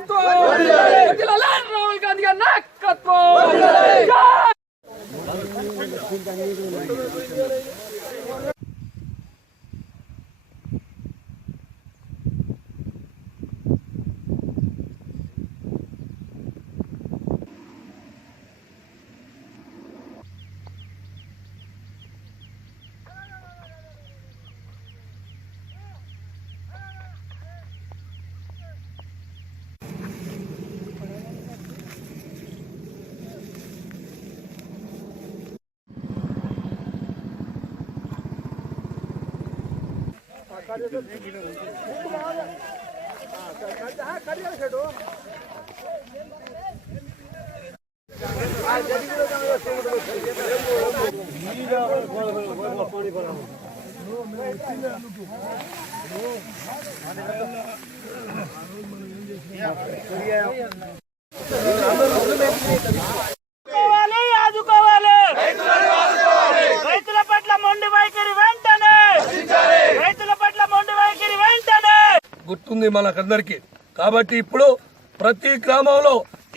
నాయకత్వం, రాహుల్ గాంధీ గారి నాయకత్వం. గుర్తుంది మనకందరికి. కాబట్టి ఇప్పుడు ప్రతి గ్రామంలో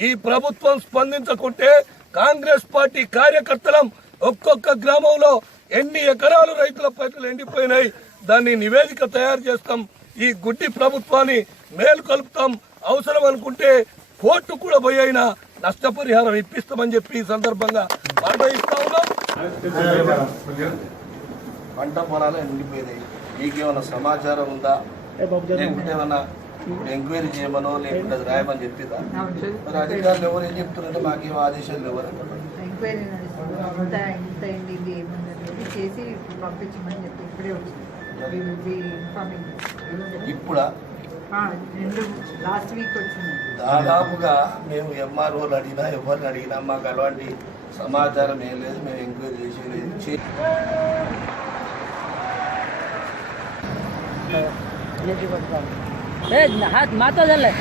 ఈ ప్రభుత్వం స్పందించకుంటే కాంగ్రెస్ పార్టీ కార్యకర్తలం ఒక్కొక్క గ్రామంలో ఎన్ని ఎకరాలు రైతుల పైసలు ఎండిపోయినాయి దాన్ని నివేదిక తయారు చేస్తాం. ఈ గుడ్డి ప్రభుత్వాన్ని మేలుకొల్పుతాం. అవసరం అనుకుంటే కోర్టు కూడా పోయినా నష్టపరిహారం ఇప్పిస్తామని చెప్పి ఈ సందర్భంగా మాట ఇస్తా ఉన్నాం. పంట పొలాలు ఎండిపోయినాయి. మీకేమైనా సమాచారం ఉందా? లేకుంటే ఏమన్నా ఇప్పుడు ఎంక్వైరీ చేయమనో లేకుంటే అది రాయమని చెప్పిందా? మరి అధికారులు ఎవరు ఏం చెప్తున్నారంటే మాకేం ఆదేశాలు ఎవరు ఎంక్వైరీ చేసి పంపించమని చెప్పి ఇప్పుడే వచ్చింది. ఇప్పుడా లాస్ట్ వీక్ వచ్చింది. దాదాపుగా మేము ఎంఆర్ఓలు అడిగినా ఎవరిని అడిగినా మాకు అలాంటి సమాచారం ఏం లేదు. మేము ఎంక్వైరీ చేసేది మాతో చల్లే